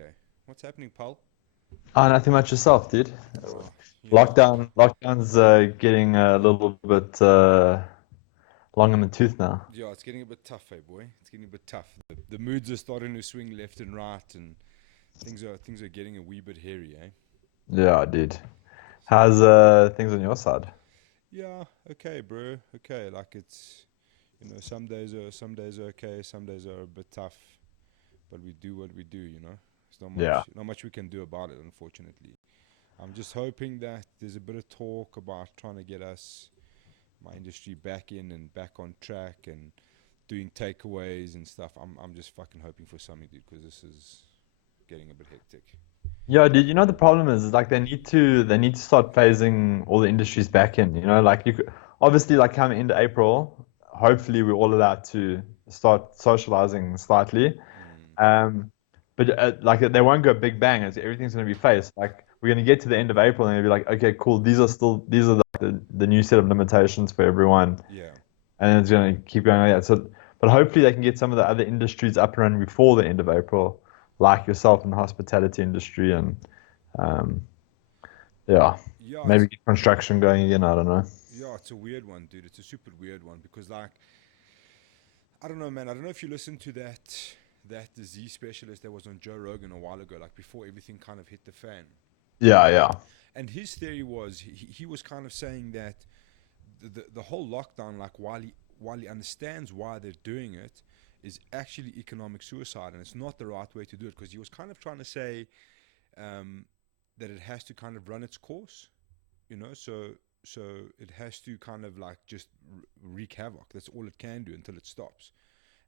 okay. What's happening, pal? Oh, nothing much yourself, dude. Oh, Lockdown's getting a little bit long in the tooth now. yeah, it's getting a bit tough, hey boy. It's getting a bit tough. The moods are starting to swing left and right, and things are getting a wee bit hairy, eh? Yeah, dude. How's things on your side? Yeah, okay, bro. Okay, like it's some days are okay, some days are a bit tough, but we do what we do. There's Yeah. not much we can do about it, unfortunately. I'm just hoping that there's a bit of talk about trying to get my industry back in and back on track and doing takeaways and stuff. I'm just fucking hoping for something, dude, because this is getting a bit hectic. Yeah, dude, you know the problem is like they need to start phasing all the industries back in, like you could obviously like coming into April, hopefully we're all allowed to start socializing slightly. Mm, Um, but like they won't go big bang. Everything's going to be phased. Like we're going to get to the end of April and it'll be like, okay, cool. These are the new set of limitations for everyone, yeah, and it's going to keep going like that. So, but hopefully they can get some of the other industries up and running before the end of April, like yourself in the hospitality industry, and um, yeah, yeah, maybe get construction going again. I don't know. it's a weird one, dude. It's a super weird one because, like, I don't know, man. I don't know if you listened to that disease specialist that was on Joe Rogan a while ago, like before everything kind of hit the fan. Yeah, yeah, And his theory was he was kind of saying that the whole lockdown, like while he understands why they're doing it, is actually economic suicide, and it's not the right way to do it because he was kind of trying to say um, that it has to kind of run its course, so it has to kind of like just wreak havoc. That's all it can do until it stops.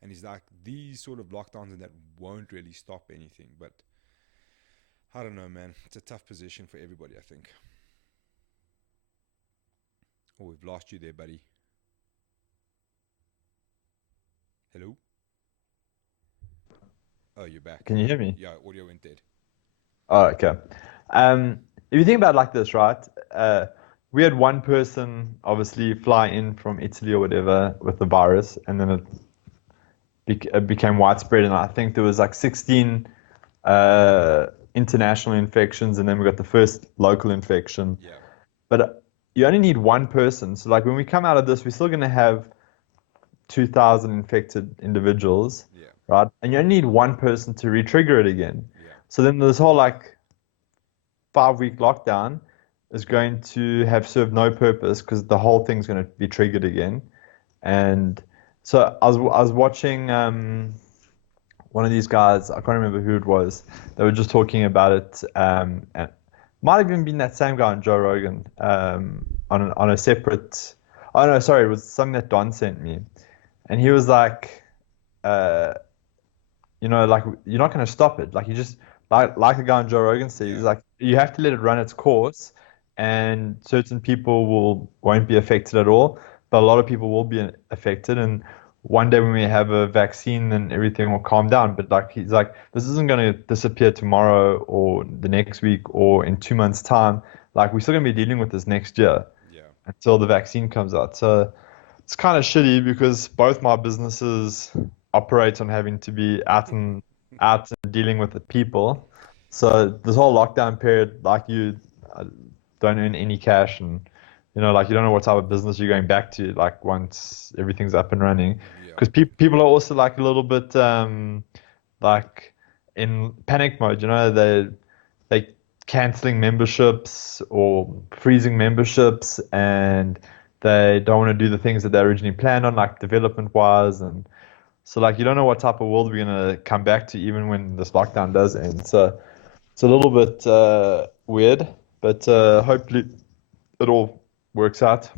And he's like, these sort of lockdowns and that won't really stop anything. But I don't know, man. It's a tough position for everybody, I think. Oh, we've lost you there, buddy. Hello? Oh, you're back. can you hear me? Yeah, audio went dead. Oh, okay. If you think about it like this, right? Uh, we had one person obviously fly in from Italy or whatever with the virus, and then it became widespread, and I think there was like 16 international infections, and then we got the first local infection. Yeah, But you only need one person. So like when we come out of this, we're still going to have 2,000 infected individuals, yeah, right? And you only need one person to re-trigger it again. yeah, So then this whole like 5-week lockdown is going to have served no purpose because the whole thing's going to be triggered again. And so I was watching one of these guys, I can't remember who it was. They were just talking about it, and might have even been that same guy on Joe Rogan, on a separate. Oh no, sorry, it was something that Don sent me, and he was like, uh, like you're not going to stop it. Like you just like the guy on Joe Rogan said, he's yeah, like you have to let it run its course, and certain people won't be affected at all, but a lot of people will be affected. And one day when we have a vaccine, then everything will calm down. But like he's like, this isn't going to disappear tomorrow or the next week or in 2 months' time. Like we're still going to be dealing with this next year yeah, until the vaccine comes out. So it's kind of shitty because both my businesses operate on having to be out and dealing with the people. So this whole lockdown period, like you don't earn any cash, and like you don't know what type of business you're going back to, like once everything's up and running. yeah, Because people are also like a little bit like in panic mode. They canceling memberships or freezing memberships, and they don't want to do the things that they originally planned on, like development wise. And so like you don't know what type of world we're gonna come back to even when this lockdown does end. So it's a little bit weird, but hopefully it all works out.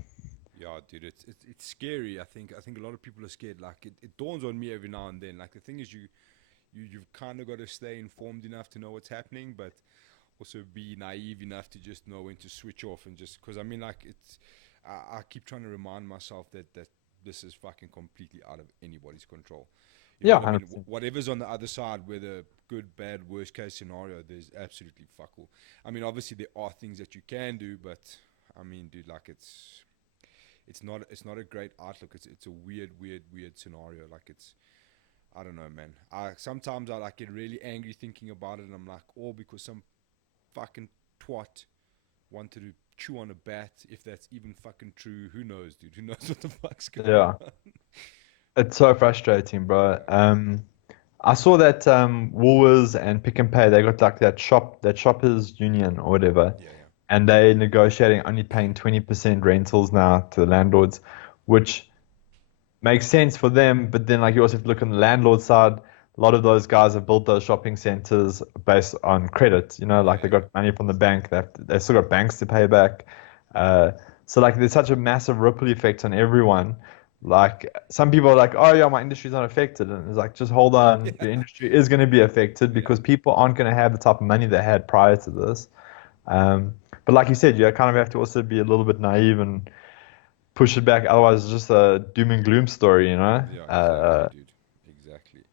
yeah, dude. It's scary. I think a lot of people are scared. Like it dawns on me every now and then. Like the thing is, you've kind of got to stay informed enough to know what's happening, but also be naive enough to just know when to switch off and just because I mean like it's I keep trying to remind myself that this is fucking completely out of anybody's control. You know Yeah, what I mean? 100%. Whatever's on the other side, whether good, bad, worst case scenario, there's absolutely fuck all. I mean, obviously there are things that you can do, but I mean, dude, like it's not a great outlook. It's a weird scenario. Like it's I don't know, man. Sometimes I like get really angry thinking about it, and I'm like, all because some fucking twat wanted to chew on a bat. If that's even fucking true, who knows, dude? Who knows what the fuck's going Yeah, on? it's so frustrating, bro. I saw that Woolworths and Pick and Pay they got like that shoppers union or whatever, Yeah, yeah, and they negotiating only paying 20% rentals now to the landlords, which makes sense for them, but then like you also have to look on the landlord side. A lot of those guys have built those shopping centers based on credit. You know, yeah, like they got money from the bank. They still got banks to pay back. Uh, so like there's such a massive ripple effect on everyone. Like some people are like, oh yeah, my industry's not affected, and it's like just hold yeah, on, your industry is going to be affected yeah, because people aren't going to have the type of money they had prior to this. Um, but like you said, you kind of have to also be a little bit naive and push it back. Otherwise, it's just a doom and gloom story, you know. yeah. Exactly, dude. Exactly.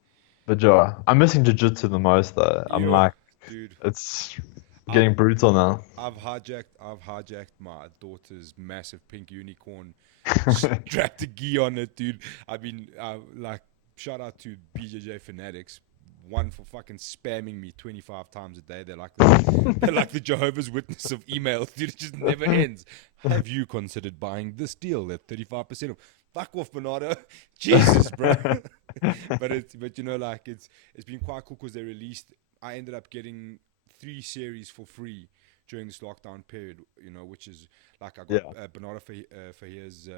But yeah, I'm missing jiu-jitsu the most though. I'm Yo, like, dude. it's I've getting brutal now. I've hijacked my daughter's massive pink unicorn, strapped a gi on it, dude. I mean, like, shout out to BJJ Fanatics. One for fucking spamming me 25 times a day. They're like the Jehovah's Witness of emails, dude. It just never ends. Have you considered buying this deal at 35% off? Fuck off, Bernardo. Jesus, bro. But you know, like it's been quite cool because they released. I ended up getting 3 series for free during this lockdown period. You know, which is like I got Yeah. Bernardo for his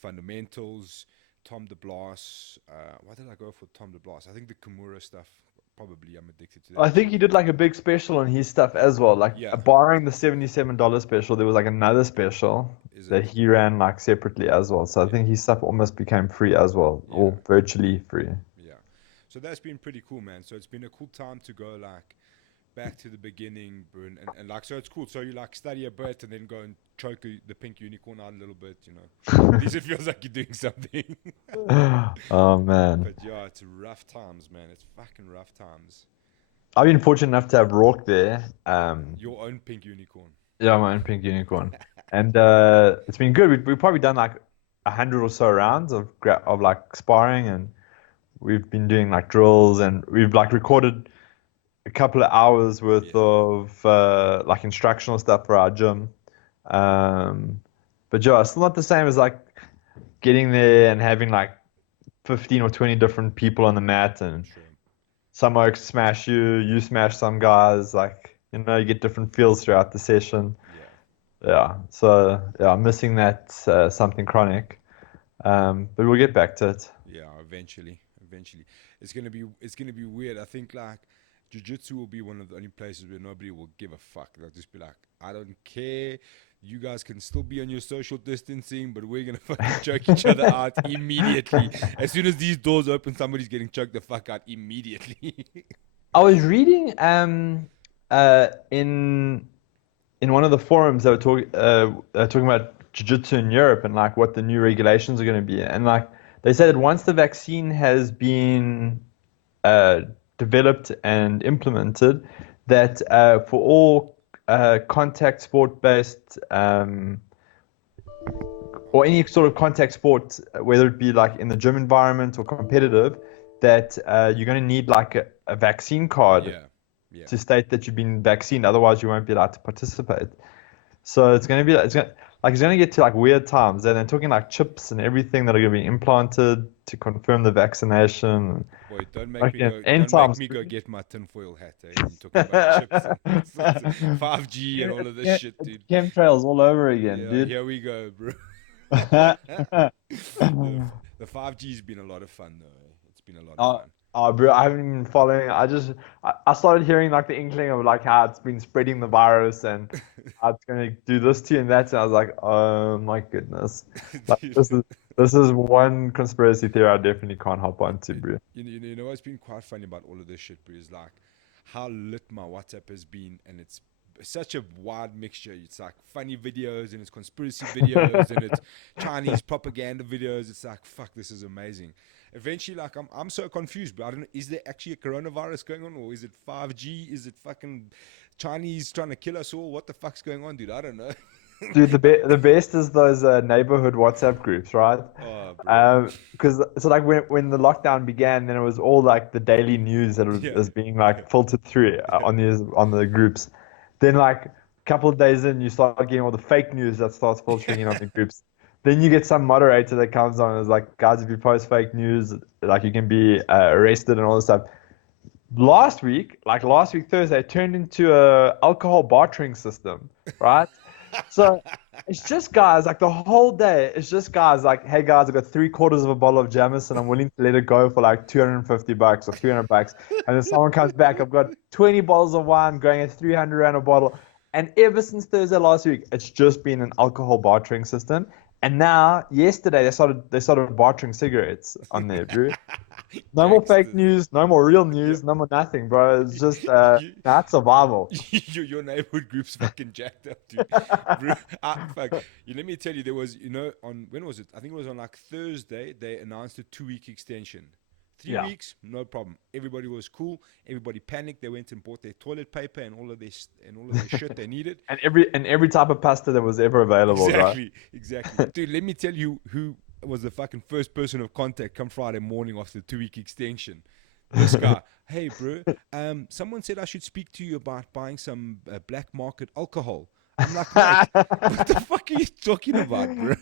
fundamentals. Tom DeBlas. Why did I go for Tom DeBlas? I think the Kimura stuff. Probably I'm addicted to I that think shit. he did like a big special on his stuff as well. Like Yeah, barring the $77 special, there was like another special is that it? he ran like separately as well. So I Yeah, think his stuff almost became free as well, yeah, or virtually free. yeah. So that's been pretty cool, man. So it's been a cool time to go like back to the beginning, bro, and like so it's cool. So you like study a bit and then go and choke the pink unicorn out a little bit, you know. At least it feels like you're doing something. Oh man. But yeah, it's rough times, man. It's fucking rough times. I've been fortunate enough to have Rourke there. Your own pink unicorn. Yeah, my own pink unicorn, and it's been good. We've probably done like 100 or so rounds of like sparring, and we've been doing like drills, and we've like recorded a couple of hours worth Yeah, of like instructional stuff for our gym. Um, but yeah, it's still not the same as like getting there and having like 15 or 20 different people on the mat, and sure. some oaks smash you, you smash some guys. Like you get different feels throughout the session. Yeah, Yeah, so yeah, I'm missing that something chronic. But we'll get back to it. yeah. Eventually, it's gonna be weird. I think like jiu-jitsu will be one of the only places where nobody will give a fuck. They'll just be like, I don't care. You guys can still be on your social distancing, but we're gonna fucking choke each other out immediately. As soon as these doors open, somebody's getting choked the fuck out immediately. I was reading in one of the forums they were talking about jiu-jitsu in Europe and like what the new regulations are going to be, and like they said that once the vaccine has been uh, developed and implemented, that for all contact sport based or any sort of contact sport, whether it be like in the gym environment or competitive, that you're going to need like a vaccine card Yeah, yeah. to state that you've been vaccinated. Otherwise, you won't be allowed to participate. So it's going to get to like weird times, and they're talking like chips and everything that are going to be implanted to confirm the vaccination. Boy, don't make Like me in go. end Don't make times. me go get my tinfoil hat. Eh? When you're talking about chips and all sorts of 5G and all of this shit, It's dude. chemtrails all over again, Yeah, dude. here we go, bro. The 5G's been a lot of fun, though. Eh? It's been a lot of Oh, fun. bro, I haven't been following. I started hearing like the inkling of like how it's been spreading the virus and how it's going to do this to you and that. And I was like, oh my goodness, like Dude, this is one conspiracy theory I definitely can't hop onto, it, bro. you know what's been quite funny about all of this shit, bro, is like how lit my WhatsApp has been, and it's such a wide mixture. It's like funny videos, and it's conspiracy videos, and it's Chinese propaganda videos. It's like, fuck, this is amazing. Eventually, like I'm so confused, but I don't know. Is there actually a coronavirus going on, or is it 5G? Is it fucking Chinese trying to kill us all? What the fuck's going on, dude? I don't know. Dude, the best is those neighborhood WhatsApp groups, right? Oh, bro. Because so like when the lockdown began, then it was all like the daily news that Yeah. was being like filtered through on the groups. Then like a couple of days in, you start getting all the fake news that starts filtering in on the groups. Then you get some moderator that comes on and is like, guys, if you post fake news, like you can be arrested and all this stuff. Last week Thursday, it turned into a alcohol bartering system, right? So it's just guys, like the whole day, it's just guys like, hey guys, I've got three-quarters of a bottle of Jameson. I'm willing to let it go for like $250 or $300. And then someone comes back, I've got 20 bottles of wine going at 300 Rand a bottle. And ever since Thursday last week, it's just been an alcohol bartering system. And now, yesterday, they started bartering cigarettes on there, bro. No more fake Gangsters. news, no more real Yeah. news, no more nothing, bro. It's just You, that's survival. your neighborhood group's fucking jacked up, dude. Bro, fuck. Let me tell you, there was, on, when was it? I think it was on like Thursday, they announced a 2 week extension. Three Yeah. weeks, no problem. Everybody was cool. Everybody panicked. They went and bought their toilet paper and all of their shit they needed. And every type of pasta that was ever available, right? Exactly, exactly. Dude, let me tell you who was the fucking first person of contact come Friday morning after the 2 week extension. This guy. Hey, bro. Someone said I should speak to you about buying some black market alcohol. I'm like, mate, what the fuck are you talking about, bro?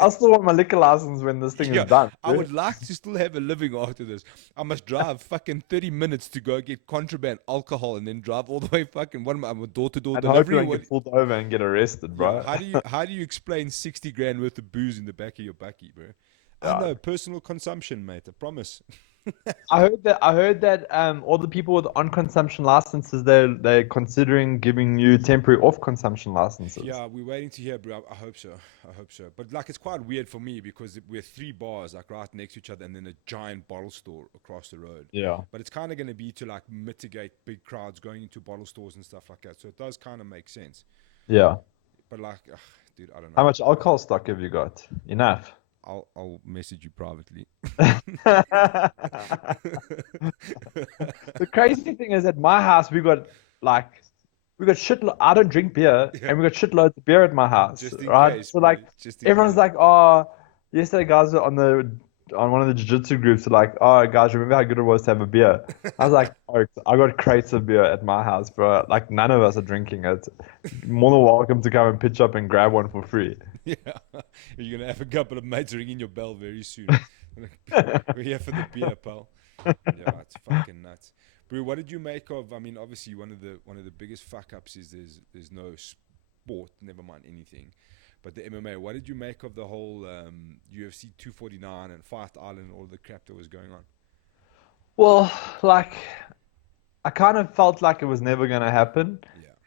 I still want my liquor license when this thing is Yeah, done, I bro. would like to still have a living after this. I must drive fucking 30 minutes to go get contraband alcohol and then drive all the way fucking I'm a door to door And hope you delivery. don't What? get pulled over and get arrested, Yeah, bro. how do you explain 60 grand worth of booze in the back of your bucky, bro? I Yeah. know, personal consumption, mate. I promise. I heard that all the people with on consumption licenses they're considering giving you temporary off consumption licenses. Yeah, we're waiting to hear, bro. I hope so. I hope so. But like, it's quite weird for me because we're three bars like right next to each other, and then a giant bottle store across the road. Yeah. But it's kind of going to be to like mitigate big crowds going into bottle stores and stuff like that. So it does kind of make sense. Yeah. But like, ugh, dude, I don't How know. much alcohol stock have you got? Enough. I'll message you privately. The crazy thing is at my house like we got shitload. I don't drink beer, Yeah, and we got shitloads of beer at my house, just in right? case, So bro. like Just in everyone's case. like, oh, yesterday guys were on one of the jiu-jitsu groups are like, oh guys, remember how good it was to have a beer? I was like, oh, I got crates of beer at my house, bro. Like none of us are drinking it. More than welcome to come and pitch up and grab one for free. Yeah, you're gonna have a couple of mates ringing your bell very soon. We're here for the beer, pal. Yeah, it's fucking nuts, bro. What did you make of? I mean, obviously one of the biggest fuck ups is there's no sport, never mind anything, but the MMA. What did you make of the whole UFC 249 and Fight Island and all the crap that was going on? Well, like I kind of felt like it was never gonna happen.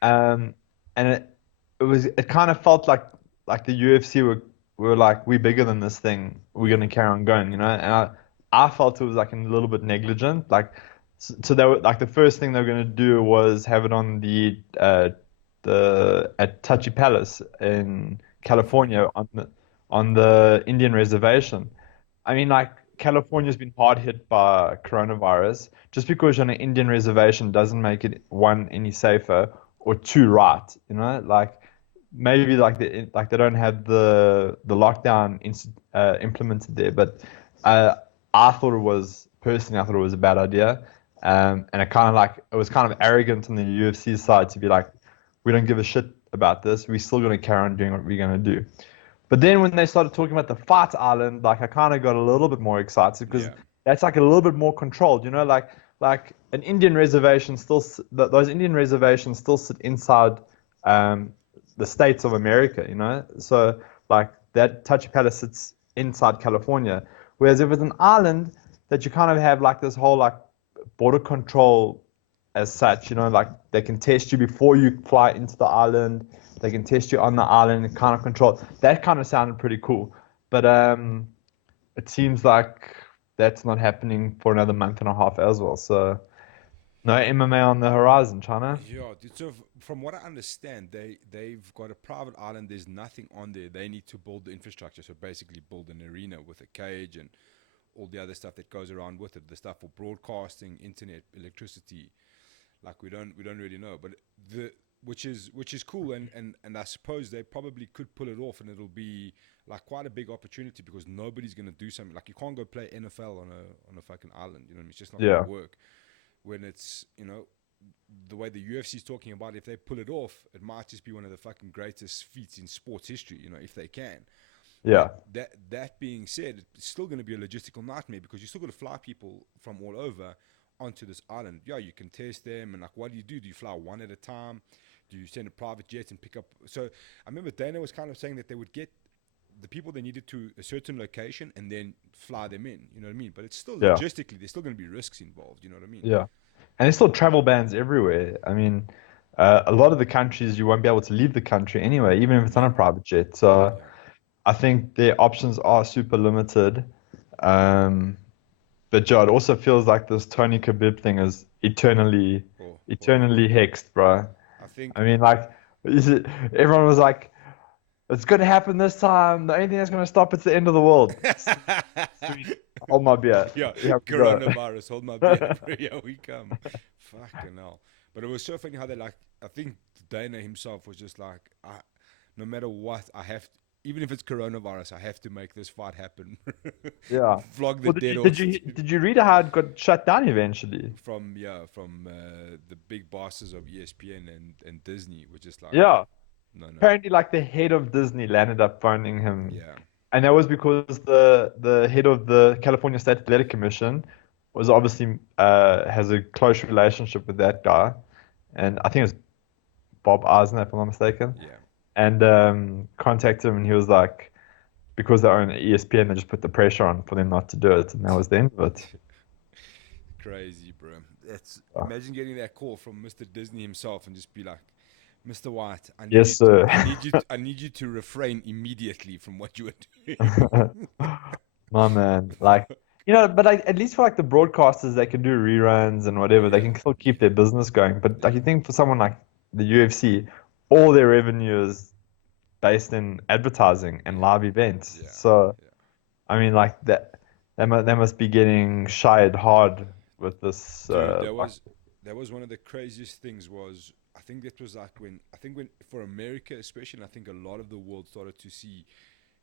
Yeah, Um, and it kind of felt like the UFC were like we're bigger than this thing. We're yeah, gonna carry on going, And I felt it was like a little bit negligent. Like so they were like the first thing they were gonna do was have it on the at Touchy Palace in California. California on the Indian reservation. I mean, like California's been hard hit by coronavirus. Just because you're on an Indian reservation doesn't make it one any safer or two right. Like maybe like they don't have the lockdown implemented there, but uh, I thought it was a bad idea. And it was kind of arrogant on the UFC side to be like, we don't give a shit about this. We're still going to carry on doing what we're going to do. But then when they started talking about the Fight Island, like I kind of got a little bit more excited because Yeah, that's like a little bit more controlled, like an Indian reservation those Indian reservations still sit inside um, the states of America. So like that Touchy Palace sits inside California, whereas if it's an island that you kind of have like this whole like border control as such, like they can test you before you fly into the island. They can test you on the island and kind of control. That kind of sounded pretty cool. But it seems like that's not happening for another month and a half as well. So no MMA on the horizon, China. yeah. Dude, so from what I understand, they've got a private island. There's nothing on there. They need to build the infrastructure. So basically, build an arena with a cage and all the other stuff that goes around with it. The stuff for broadcasting, internet, electricity. Like we don't really know. But the which is cool, and I suppose they probably could pull it off, and it'll be like quite a big opportunity because nobody's gonna do something like you can't go play NFL on a fucking island. You know what I mean? It's just not Yeah. gonna work. When it's the way the UFC is talking about, if they pull it off, it might just be one of the fucking greatest feats in sports history. If they can. Yeah. But that being said, it's still going to be a logistical nightmare because you still got to fly people from all over onto this island. Yeah, you can test them, and like, what do you do? Do you fly one at a time? Do you send a private jet and pick up? So I remember Dana was kind of saying that they would get the people they needed to a certain location and then fly them in. You know what I mean? But it's still Yeah. logistically, there's still going to be risks involved. You know what I mean? Yeah. And there's still travel bans everywhere. I mean, a lot of the countries you won't be able to leave the country anyway, even if it's on Yeah, a private jet. So yeah. I think their options are super limited. Um, but Joe, it also feels like this Tony Khabib thing is Or eternally hexed, bro. I think I mean, like, everyone was like, it's going to happen this time. The only thing that's going to stop it's the end of the world. Sweet. Hold my beer. yeah, We have to go. coronavirus. Hold my beer, bro. Yeah, we come. Fucking hell. But it was so funny how they like. I think Dana himself was just like, no matter what, I have. Even if it's coronavirus, I have to make this fight happen. Yeah. Flog the Well, dead horse did you read how it got shut down eventually? from the big bosses of ESPN and Disney, were just like, Yeah. no, no, Apparently, like the head of Disney landed up phoning him, yeah, and that was because the head of the California State Athletic Commission was obviously has a close relationship with that guy, and I think it's Bob Eisner, if I'm not mistaken, yeah. and contacted him, and he was like, because they own ESPN, they just put the pressure on for them not to do it, and that was the end of it. Crazy, bro. That's Uh, imagine getting that call from Mr. Disney himself and just be like, Mr. White, yes, sir. I need you to refrain immediately from what you are doing. My man, like but like, at least for like the broadcasters, they can do reruns and whatever. They Yeah, can still keep their business going. But like, yeah, you think for someone like the UFC, all their revenue is based in advertising and yeah, live events. yeah, So yeah. I mean, like they must be getting shied hard with this. Dude, that was one of the craziest things. Was I think that was like when for America especially, and I think a lot of the world started to see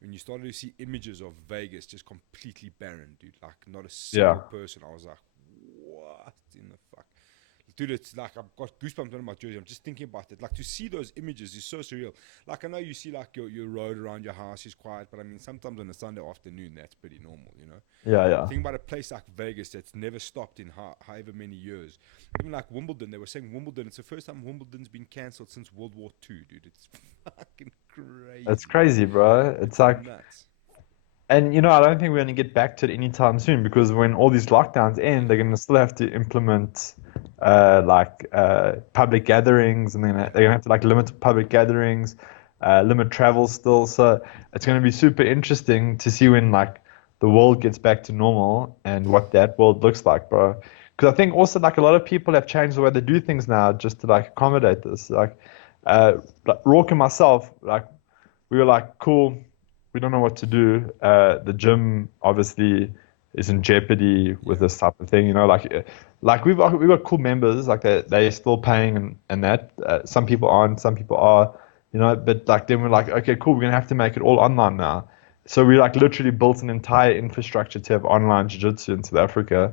when you started to see images of Vegas just completely barren, dude. Like not a Yeah, single person. I was like, what in the fuck? Dude, it's like I've got goosebumps on my jersey. I'm just thinking about it. Like to see those images is so surreal. Like I know you see like your road around your house is quiet, but I mean sometimes on a Sunday afternoon that's pretty normal. yeah. Think about a place like Vegas that's never stopped in however many years. Even like Wimbledon, they were saying Wimbledon. It's the first time Wimbledon's been cancelled since World War II, dude. It's fucking It's crazy. crazy, bro. It's It's like. nuts. And I don't think we're going to get back to it anytime soon because when all these lockdowns end, they're Yeah, going to still have to implement public gatherings, and yeah, they're going to have to like limit public gatherings, limit travel still. So it's going to be super interesting to see when like the world gets back to normal and what that world looks like, bro. Because I think also like a lot of people have changed the way they do things now just to like accommodate this. Like Rourke and myself, like we were like, cool, we don't know what to do. The gym obviously is in jeopardy with yeah, this type of thing, like we've got cool members, like they're still paying and that. Some people aren't, some people are, but like then we're like, okay, cool, we're gonna have to make it all online now. So we like literally built an entire infrastructure to have online jiu-jitsu in South Africa.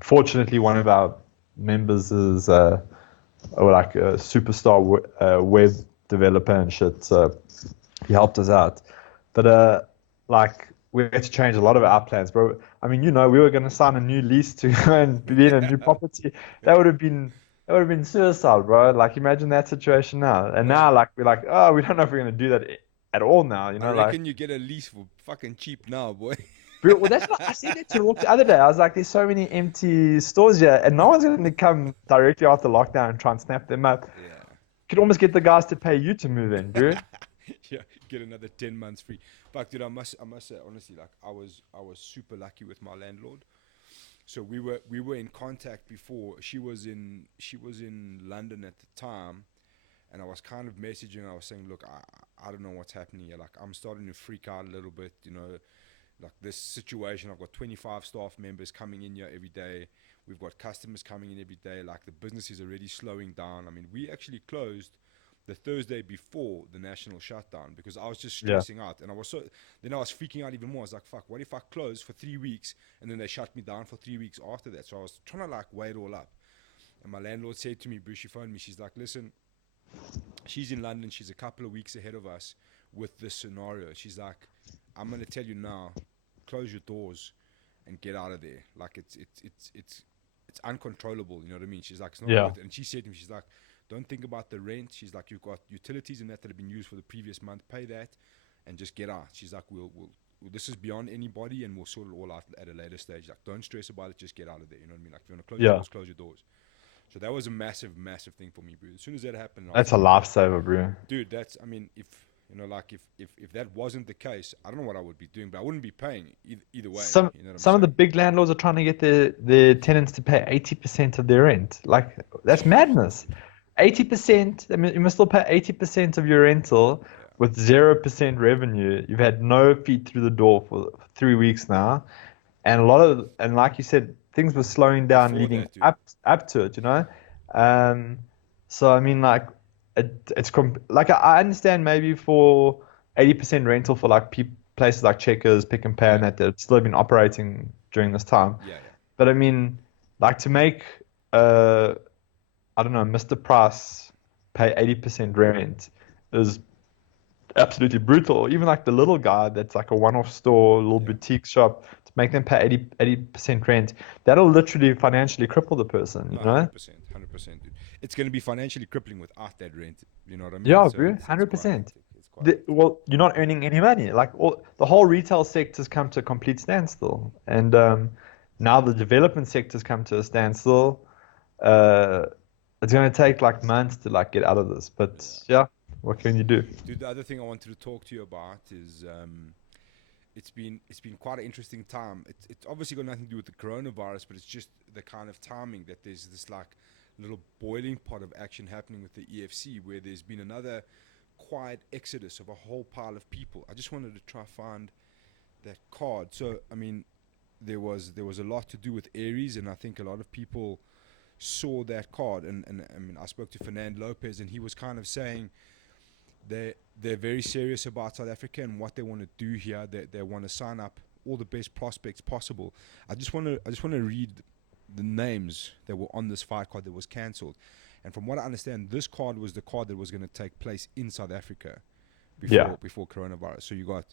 Fortunately, one of our members is like a superstar web developer and shit. So he helped us out. But like we had to change a lot of our plans, bro. I mean, we were gonna sign a new lease to go and be in a new yeah. property. That would have been suicide, bro. Like imagine that situation now. And Well, now like we're like, oh, we don't know if we're gonna do that at all now, I like reckon you get a lease for fucking cheap now, boy. bro, well that's what I said that to Rook the other day. I was like, there's so many empty stores here, and no one's gonna come directly after lockdown and try and snap them up. Yeah. Could almost get the guys to pay you to move in, bro. Yeah, get another 10 months free. But dude, I must say honestly, like I was super lucky with my landlord. So we were in contact before. She was in London at the time, and I was kind of messaging. I was saying, look, I don't know what's happening here. Like I'm starting to freak out a little bit. Like this situation. I've got 25 staff members coming in here every day. We've got customers coming in every day. Like the business is already slowing down. I mean, we actually closed the Thursday before the national shutdown because I was just Yeah. stressing out, and I was freaking out even more. I was like, "Fuck, what if I close for 3 weeks and then they shut me down for 3 weeks after that?" So I was trying to like weigh it all up. And my landlord said to me, Bruce, she phoned me. She's like, "Listen, she's in London. She's a couple of weeks ahead of us with this scenario. She's like, I'm gonna tell you now, close your doors and get out of there. Like it's uncontrollable. You know what I mean?" She's like, "It's not Yeah. worth it." And she said to me, she's like, "Don't think about the rent." She's like, "You've got utilities and that have been used for the previous month. Pay that, and just get out." She's like, "We'll this is beyond anybody, and we'll sort it all out at a later stage. Like, don't stress about it. Just get out of there." You know what I mean? Like, if you want to close your Yeah. doors, close your doors. So that was a massive, massive thing for me, bro. As soon as that happened, I was That's a like, lifesaver, bro. dude, that's, I mean, if, you know, like if that wasn't the case, I don't know what I would be doing, but I wouldn't be paying either way. Some You know what I'm some of the saying? big landlords are trying to get their tenants to pay 80% of their rent. Like that's madness. 80%, I mean, you must still pay 80% of your rental Yeah. with 0% revenue. You've had no feet through the door for 3 weeks now. And like you said, things were slowing down Before leading that, dude. up to it, you know. Um, so I mean, like like I understand maybe for 80% rental for like places like Checkers, Pick and Pay, Yeah. and that they've still been operating during this time. Yeah, yeah. But I mean, like to make uh, I don't know, Mr. Price pay 80% rent is absolutely brutal. Or even like the little guy that's like a one-off store, little Yeah. boutique shop, to make them pay 80% rent, that'll literally financially cripple the person, No, you know? 100%, dude. It's going to be financially crippling without that rent. You know what I mean? Yeah, So bro, it's quite 100%. hectic. It's quite hectic. Well, you're not earning any money. Like the whole retail sector's come to a complete standstill, and now the development sector's come to a standstill. Uh, it's going to take like months to like get out of this, but Yeah. yeah, what can you do? Dude, the other thing I wanted to talk to you about is it's been quite an interesting time. It's obviously got nothing to do with the coronavirus, but it's just the kind of timing that there's this like little boiling pot of action happening with the EFC, where there's been another quiet exodus of a whole pile of people. I just wanted to try find that card. So I mean, there was a lot to do with Aries, and I think a lot of people saw that card. And I mean, I spoke to Fernand Lopez, and he was kind of saying they're very serious about South Africa and what they want to do here. They want to sign up all the best prospects possible. I just want to read the names that were on this fight card that was cancelled. And from what I understand, this card was the card that was going to take place in South Africa Yeah. before coronavirus. So you got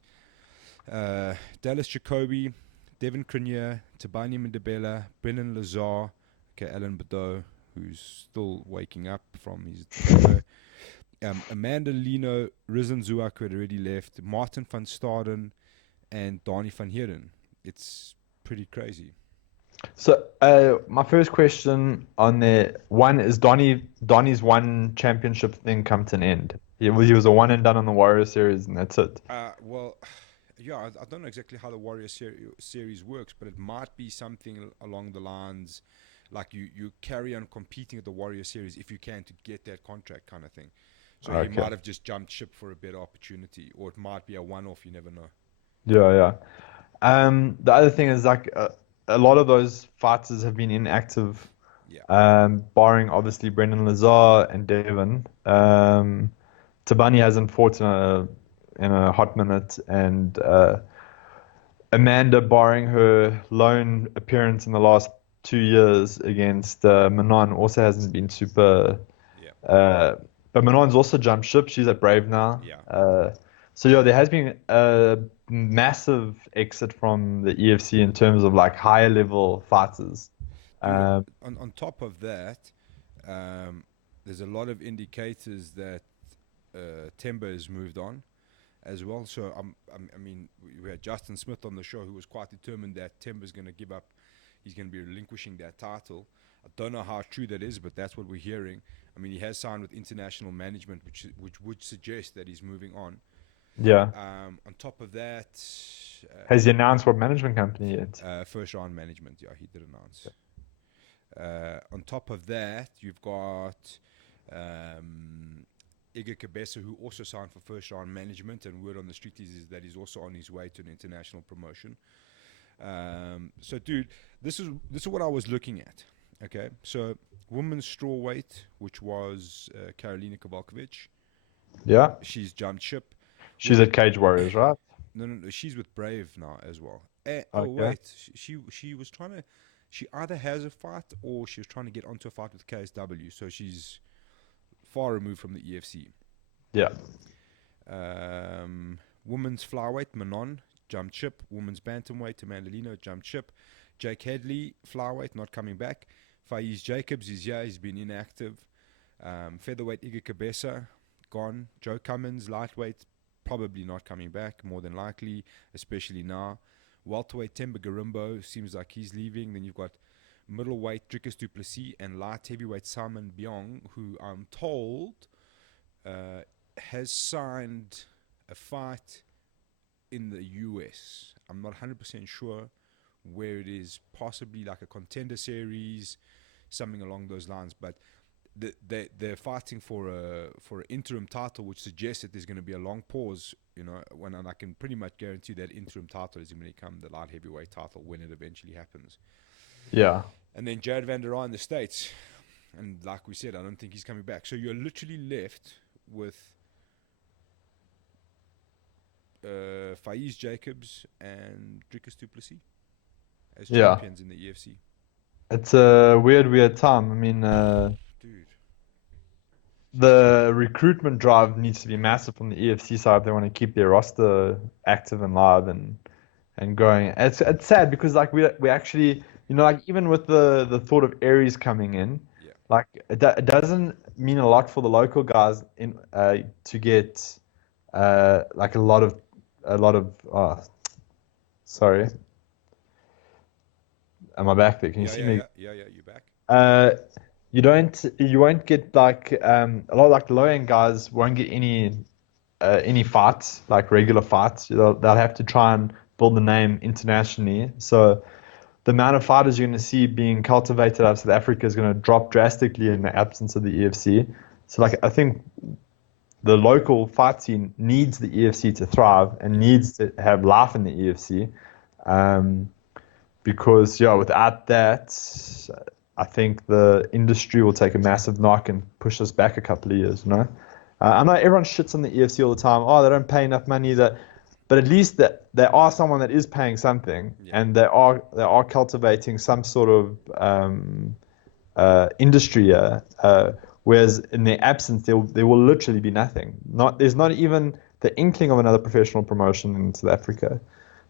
Dallas Jacoby, Devin Crinier, Tabani Ndebela, Brennan Lazar, okay, Alan Badeau, who's still waking up from his terror. Amanda Lino, Rizan Zuak, who had already left, Martin van Staden, and Donnie van Heeren. It's pretty crazy. So, my first question on there, one is Donnie's one championship thing come to an end. He was a one and done on the Warrior series, and that's it. Well, yeah, I don't know exactly how the Warrior series works, but it might be something along the lines like you carry on competing at the Warrior series if you can to get that contract kind of thing. So he Okay. might have just jumped ship for a better opportunity, or it might be a one-off. You never know. Yeah, yeah. The other thing is like a lot of those fighters have been inactive, Yeah, barring obviously Brendan Lazar and Devon. Tabani hasn't fought in a hot minute, and Amanda, barring her lone appearance in the last 2 years against Manon, also hasn't been super. yeah, Uh, but Manon's also jumped ship. She's at Brave now. yeah. So yeah, there has been a massive exit from the EFC in terms of like higher level fighters. Dude, Um, on top of that, um, there's a lot of indicators that Temba has moved on as well. So I mean, we had Justin Smith on the show who was quite determined that Temba's going to give up. He's going to be relinquishing that title. I don't know how true that is, but that's what we're hearing. I mean, he has signed with international management, which would suggest that he's moving on. yeah. On top of that, Has he announced what management company yet? first round management, yeah, he did announce. On top of that, you've got Igor Cabeza, who also signed for first round management, and word on the street is that he's also on his way to an international promotion. So, dude, this is what I was looking at. Okay, so women's strawweight, which was Karolina Kowalkiewicz, Yeah. she's jumped ship. She's at Cage Warriors, right? No, no, no, she's with Brave now as well. Oh Okay. wait, she was trying to. She either has a fight or she was trying to get onto a fight with KSW. So she's far removed from the EFC. Yeah. Women's flyweight, Manon jumped ship. Women's bantamweight, Amanda Lino jumped ship. Jake Headley, flyweight, not coming back. Faiz Jacobs is here, he's been inactive. Featherweight, Iga Cabeza, gone. Joe Cummins, lightweight, probably not coming back, more than likely, especially now. Welterweight, Temba Garimbo, seems like he's leaving. Then you've got middleweight, Dricus Du Plessis, and light heavyweight, Simon Byong, who I'm told has signed a fight in the US. I'm not 100% sure where it is, possibly like a contender series, something along those lines. But they're fighting for an interim title, which suggests that there's going to be a long pause. And I can pretty much guarantee that interim title is going to become the light heavyweight title when it eventually happens. Yeah. And then Jared Van Der Rij in the States, and like we said, I don't think he's coming back. So you're literally left with Faiz Jacobs and Dricus Du Plessis as Yeah. champions in the EFC. It's a weird time. I mean, Dude. the recruitment drive needs to be massive from the EFC side if they want to keep their roster active and live and going. It's sad because like we actually, like even with the thought of Aries coming in, Yeah. like it doesn't mean a lot for the local guys in to get like a lot of sorry, am I back there? Can you Yeah, see yeah, me? yeah, yeah, yeah. You back? Uh, you won't get like a lot of like the low end guys won't get any fights, like regular fights. They'll have to try and build the name internationally. So the amount of fighters you're going to see being cultivated out of South Africa is going to drop drastically in the absence of the EFC. So like I think the local fight scene needs the EFC to thrive and Yeah. needs to have life in the EFC. Um, because yeah, without that, I think the industry will take a massive knock and push us back a couple of years. I know everyone shits on the EFC all the time. Oh, they don't pay enough money. But at least that there are someone that is paying something, Yeah. and they are cultivating some sort of industry here. Whereas in their absence, there will literally be nothing. There's not even the inkling of another professional promotion in South Africa.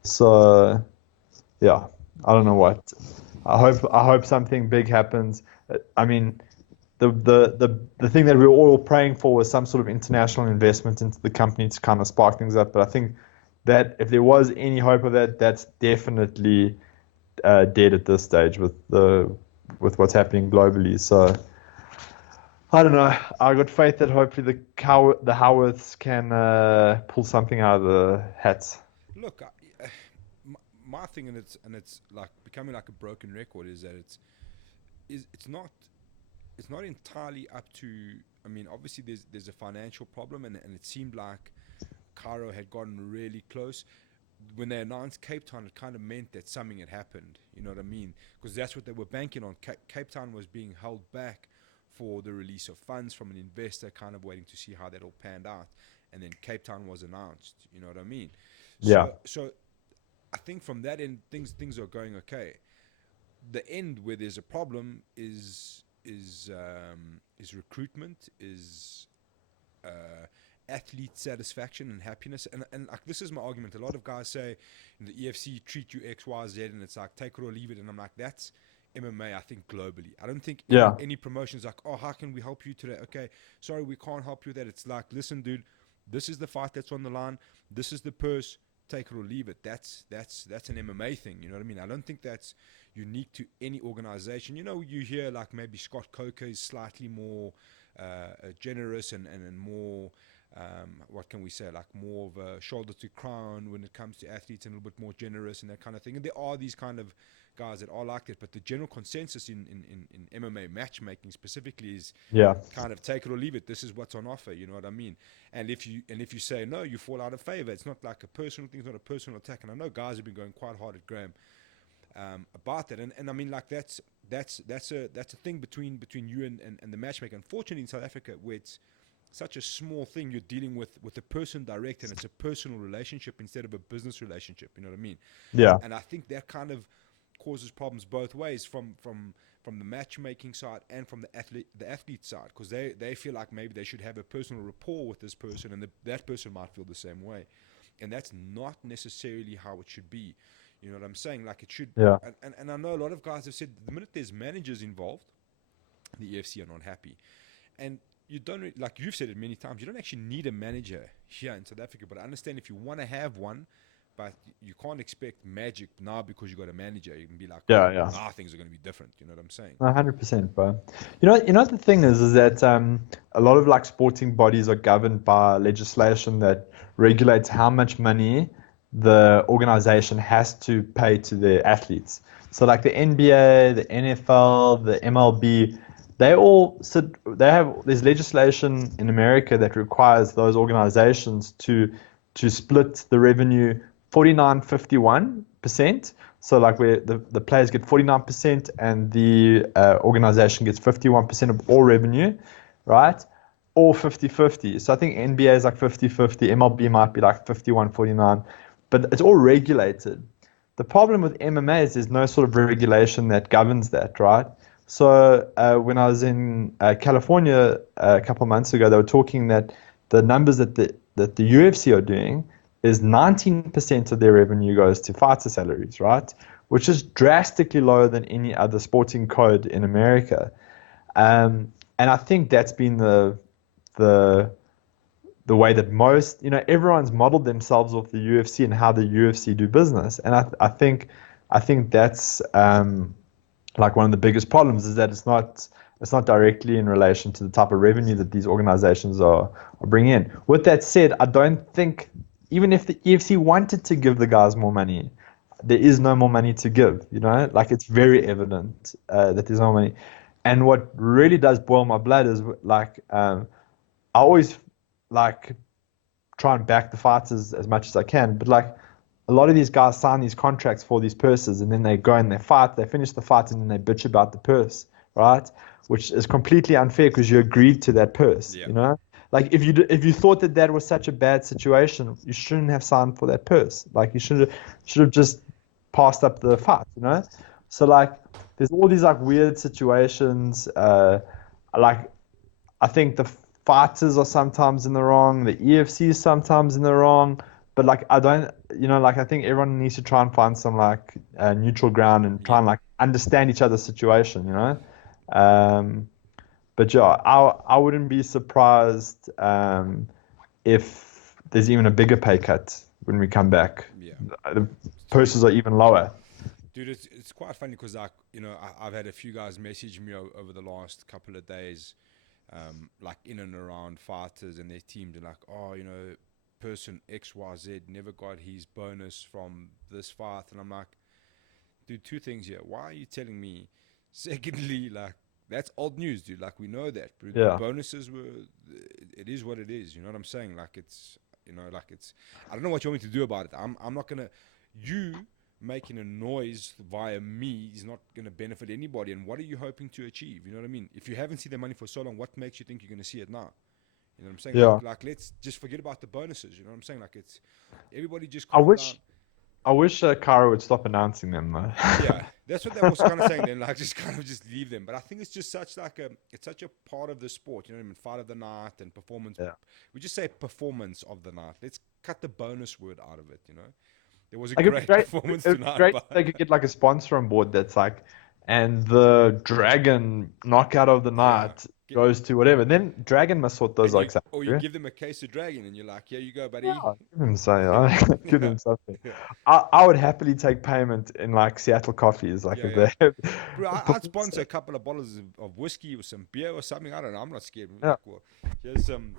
So yeah, I don't know what. I hope something big happens. I mean, the thing that we were all praying for was some sort of international investment into the company to kind of spark things up. But I think that if there was any hope of that, that's definitely dead at this stage with what's happening globally. So I don't know. I got faith that hopefully the Howarths can pull something out of the hat. Look, my thing, and it's like becoming like a broken record, is that it's not entirely up to. I mean, obviously there's a financial problem, and it seemed like Cairo had gotten really close. When they announced Cape Town, it kind of meant that something had happened. You know what I mean? Because that's what they were banking on. Cape Town was being held back for the release of funds from an investor, kind of waiting to see how that all panned out. And then Cape Town was announced. You know what I mean? Yeah. So I think from that end, things are going okay. The end where there's a problem is recruitment, is uh, athlete satisfaction and happiness. And like this is my argument. A lot of guys say the EFC treat you X, Y, Z, and it's like take it or leave it. And I'm like, that's MMA. I think globally. I don't think Yeah. any promotion's like, oh, how can we help you today? Okay, sorry, we can't help you with that. It's like, listen, dude, this is the fight that's on the line. This is the purse. Take it or leave it. That's an MMA thing. You know what I mean? I don't think that's unique to any organization. You hear like maybe Scott Coker is slightly more generous and more, what can we say, like more of a shoulder to crown when it comes to athletes, and a little bit more generous and that kind of thing. And there are these kind of guys that are like that, but the general consensus in MMA matchmaking specifically is Yeah. kind of take it or leave it. This is what's on offer. You know what I mean? And if you say no, you fall out of favor. It's not like a personal thing. It's not a personal attack. And I know guys have been going quite hard at Graham. about that. And I mean, like that's a thing between you and the matchmaker. Unfortunately, in South Africa, where it's such a small thing, you're dealing with a person direct, and it's a personal relationship instead of a business relationship. You know what I mean? Yeah. And I think that kind of causes problems both ways, from the matchmaking side and from the athlete side, because they feel like maybe they should have a personal rapport with this person, and that person might feel the same way, and that's not necessarily how it should be. You know what I'm saying? Like it should. Yeah. And I know a lot of guys have said the minute there's managers involved, the UFC are not happy, and you don't, like you've said it many times, you don't actually need a manager here in South Africa. But I understand if you want to have one, but you can't expect magic now because you got a manager. You can be like, Yeah, yeah. now things are going to be different. You know what I'm saying? 100%, bro. You know the thing is that a lot of like sporting bodies are governed by legislation that regulates how much money the organization has to pay to their athletes. So like the NBA, the NFL, the MLB, there's legislation in America that requires those organizations to split the revenue 49-51%. So like where the players get 49% and the organization gets 51% of all revenue, right? Or 50-50. So I think NBA is like 50-50, MLB might be like 51-49, but it's all regulated. The problem with MMA is there's no sort of regulation that governs that, right? So when I was in California a couple of months ago, they were talking that the numbers that the UFC are doing is 19% of their revenue goes to fighter salaries, right? Which is drastically lower than any other sporting code in America. And I think that's been the way that most, everyone's modeled themselves off the UFC and how the UFC do business. And I think that's like one of the biggest problems is that it's not directly in relation to the type of revenue that these organizations are bringing in. With that said, I don't think, even if the EFC wanted to give the guys more money, there is no more money to give, like it's very evident that there's no money. And what really does boil my blood is like, I always like try and back the fighters as much as I can, but like a lot of these guys sign these contracts for these purses, and then they go and they fight, they finish the fight, and then they bitch about the purse, right? Which is completely unfair because you agreed to that purse, Like if you thought that was such a bad situation, you shouldn't have signed for that purse. Like you should have just passed up the fight, So like there's all these like weird situations. Like I think the fighters are sometimes in the wrong, the EFC is sometimes in the wrong, but like I don't, like I think everyone needs to try and find some like neutral ground and try and like understand each other's situation, But yeah, I wouldn't be surprised if there's even a bigger pay cut when we come back. Yeah, the purses are even lower. Dude, it's quite funny because I've had a few guys message me over the last couple of days, like in and around fighters and their teams. They're like, oh, person XYZ never got his bonus from this fight, and I'm like, dude, two things here. Why are you telling me? Secondly, like, that's old news, dude. Like, we know that. Yeah. Bonuses it is what it is. You know what I'm saying? Like, it's, I don't know what you want me to do about it. I'm not gonna, you making a noise via me is not gonna benefit anybody. And what are you hoping to achieve? You know what I mean? If you haven't seen the money for so long, what makes you think you're gonna see it now? You know what I'm saying? Yeah. Like let's just forget about the bonuses. You know what I'm saying? Like it's everybody just. I wish Kara would stop announcing them though. Yeah, that's what they was kind of saying. Then like just kind of just leave them. But I think it's just such a part of the sport. You know what I mean? Fight of the night and performance. Yeah. We just say performance of the night. Let's cut the bonus word out of it. There was a Like, great performance tonight. Great if they could get like a sponsor on board that's like, and the Dragon knockout of the night goes to whatever. Then Dragon must sort those like out. Or you give them a case of Dragon and you're like, here you go, buddy. Yeah, give them give them something. I would happily take payment in like Seattle coffees, like if they. Bro, I'd sponsor a couple of bottles of whiskey or some beer or something. I don't know. I'm not scared. Yeah. Like, well, here's some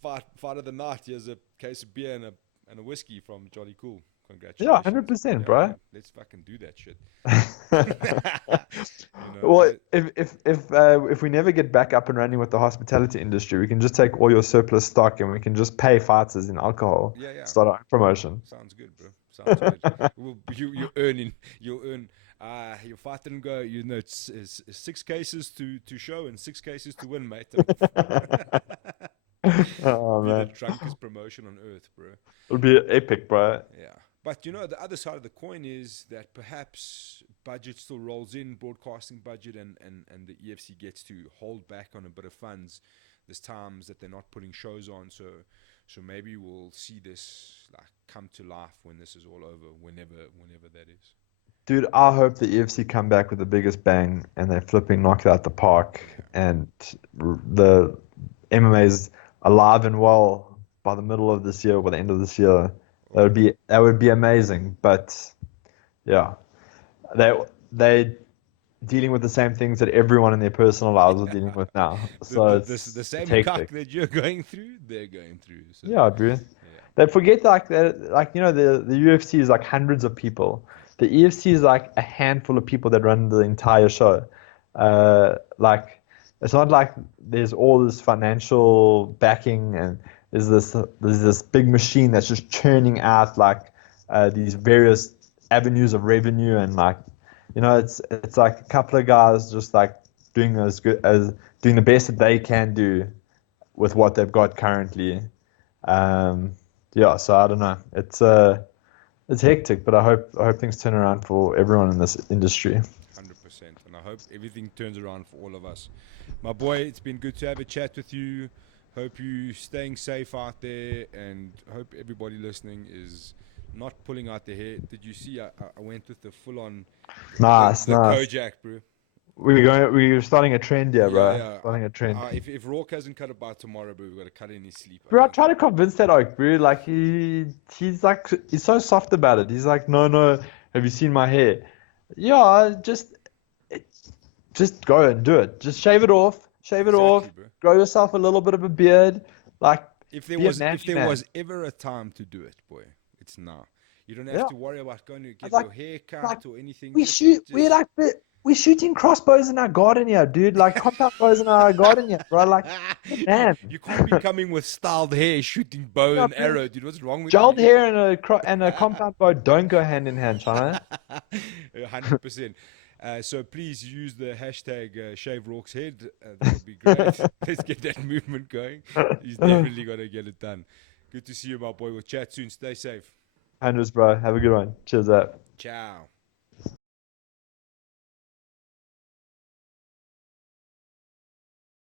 fight of the night. Here's a case of beer and a whiskey from Jolly Cool. Congratulations. Yeah, 100%, bro. Let's fucking do that shit. Well, if we never get back up and running with the hospitality industry, we can just take all your surplus stock and we can just pay fighters in alcohol. Yeah. Start our promotion. Sounds good, bro. Sounds good. You you'll earn. Your fight didn't go. It's 6 cases to show and 6 cases to win, mate. Oh Be the man, drunkest promotion on earth, bro. it'll be epic, bro. Yeah. But the other side of the coin is that perhaps budget still rolls in, broadcasting budget, and the EFC gets to hold back on a bit of funds. There's times that they're not putting shows on, so maybe we'll see this like come to life when this is all over, whenever that is. Dude, I hope the EFC come back with the biggest bang and they flipping knock it out the park and the MMA's alive and well by the middle of this year, by the end of this year. That would be amazing. But yeah, they dealing with the same things that everyone in their personal lives are dealing with now. So The same it's cuck hectic. that you're going through, they're going through. So Yeah, dude. yeah, They forget like that, like the UFC is like hundreds of people. The EFC is like a handful of people that run the entire show. Like it's not like there's all this financial backing and there's this big machine that's just churning out like these various avenues of revenue and like it's like a couple of guys just like doing the best that they can do with what they've got currently. Um, yeah, so I don't know. It's hectic, but I hope things turn around for everyone in this industry. 100%. And I hope everything turns around for all of us. My boy, it's been good to have a chat with you. Hope you staying safe out there, and hope everybody listening is not pulling out their hair. Did you see? I went with the full on Nice, the nice. Kojak, bro. We're starting a trend here, Yeah, bro. yeah. Starting a trend. If Rourke hasn't cut it by tomorrow, bro, we've got to cut it in his sleep. I Bro, I think. try to convince that oak, bro. Like he's so soft about it. He's like, no, no. Have you seen my hair? Yeah, just go and do it. Just shave it off. Shave it Exactly, off. bro. Grow yourself a little bit of a beard. Like, be a If manly there man. was ever a time to do it, boy, it's now. You don't have Yeah. to worry about going to I was get your like, hair like cut or anything. we shoot. We're Just like we're shooting crossbows in our garden here, dude. Like compound bows in our garden here, bro. Like, man. you can't be coming with styled hair, shooting bow Yeah, and bro. arrow, dude. What's wrong with Gelled you? hair and a compound bow don't go hand in hand, China. 100%. So please use the hashtag Shave Rourke's head. That'll be great. Let's get that movement going. He's definitely got to get it done. Good to see you, my boy. We'll chat soon. Stay safe. Hundreds, bro. Have a good one. Cheers out. Ciao.